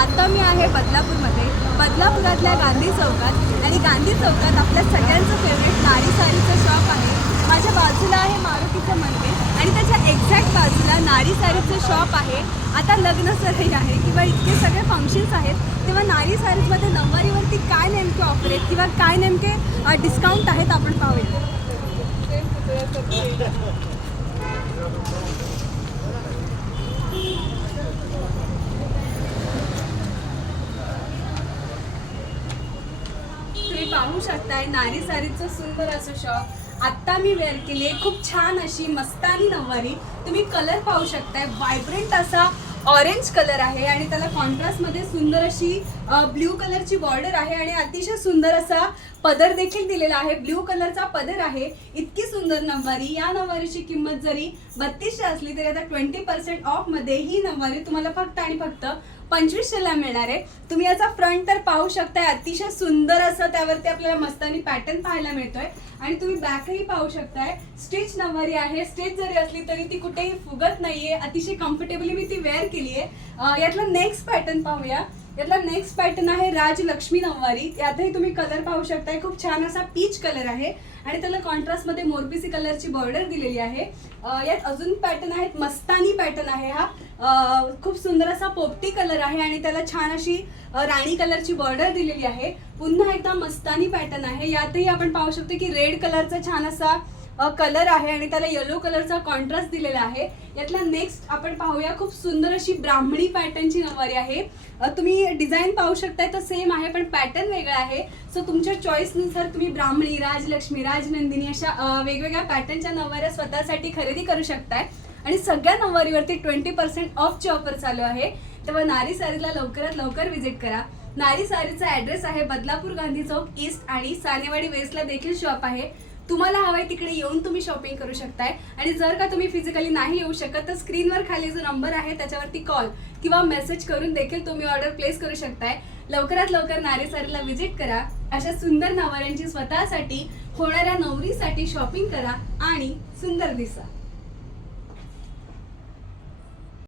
आता मी आहे बदलापूरमध्ये. बदलापुरातल्या गांधी चौकात आणि गांधी चौकात आपल्या सगळ्यांचं फेवरेट नारी साडीचं शॉप आहे. माझ्या बाजूला आहे मारुतीचं मंदिर आणि त्याच्या एक्झॅक्ट बाजूला नारी साडीचं शॉप आहे. आता लग्न सरही आहे किंवा इतके सगळे फंक्शन्स आहेत तेव्हा नारी साडीजमध्ये नऊवारीवरती काय नेमके ऑफर आहेत किंवा काय नेमके डिस्काउंट आहेत आपण पाहूया तुम्ही पाहू शकताय. नारी सारीचं सुंदर असं शॉप आत्ता मी वेअर केली आहे. खूप छान अशी मस्तानी नववारी तुम्ही कलर पाहू शकताय. व्हायब्रंट असा ऑरेंज कलर आहे आणि त्याला कॉन्ट्रास्टमध्ये सुंदर अशी ब्ल्यू कलरची बॉर्डर आहे आणि अतिशय सुंदर असा पदर देखील दिलेला आहे. ब्ल्यू कलरचा पदर आहे. इतकी सुंदर नववारी या नववारीची किंमत जरी बत्तीसशे असली तरी आता ट्वेंटी पर्सेंट ऑफमध्ये ही नववारी तुम्हाला फक्त आणि फक्त पंचवीसशेला मिळणार आहे. तुम्ही याचा फ्रंट तर पाहू शकताय. अतिशय सुंदर असं त्यावरती आपल्याला मस्तानी पॅटर्न पाहायला मिळतोय. आणि तुम्ही बॅकही पाहू शकताय. स्टिच नववारी आहे. स्टिच जरी असली तरी ती कुठेही फुगत नाहीये. अतिशय कम्फर्टेबली मी ती वेअर केली आहे यातला नेक्स्ट पॅटर्न पाहूया. यातला नेक्स्ट पॅटर्न आहे राजलक्ष्मी नववारी यातही तुम्ही कलर पाहू शकताय. खूप छान असा पीच कलर आहे. आणि त्याला कॉन्ट्रास्टमध्ये मोरपिसी कलरची बॉर्डर दिलेली आहे. यात अजून पॅटर्न आहेत. मस्तानी पॅटर्न आहे हा. खूप सुंदर असा पोपटी कलर आहे आणि त्याला छान अशी राणी कलरची बॉर्डर दिलेली आहे. पुन्हा एकदा मस्तानी पॅटर्न आहे. यातही आपण पाहू शकतो की रेड कलरचा छान असा कलर आहे आणि त्याला येलो कलरचा कॉन्ट्रास्ट दिलेला आहे. यातला नेक्स्ट आपण पाहूया खूप सुंदर अशी ब्राह्मणी पॅटर्नची नऊवारी आहे. तुम्ही डिझाईन पाहू शकताय तर सेम आहे पण पॅटर्न वेगळा आहे. सो तुमच्या चॉईसनुसार तुम्ही ब्राह्मणी राजलक्ष्मी राजनंदिनी अशा वेगवेगळ्या पॅटर्नच्या नऊवाऱ्या स्वतःसाठी खरेदी करू शकताय. आणि सगळ्या नऊवारीवरती ट्वेंटी पर्सेंट ऑफची ऑफर चालू आहे. तेव्हा नारी सारीला लवकरात लवकर व्हिजिट करा. नारी सारीचा ॲड्रेस आहे बदलापूर गांधी चौक ईस्ट आणि सानेवाडी वेस्टला देखील शॉप आहे. तुम्हाला हवंय तिकडे येऊन तुम्ही शॉपिंग करू शकताय. आणि जर का तुम्ही फिजिकली नाही येऊ शकत तर स्क्रीनवर खाली जो नंबर आहे त्याच्यावरती कॉल किंवा मेसेज करून देखील तुम्ही ऑर्डर प्लेस करू शकताय. लवकरात लवकर नारी व्हिजिट करा. अशा सुंदर नवऱ्यांची स्वतःसाठी होणाऱ्या नवरीसाठी शॉपिंग करा आणि सुंदर दिसा.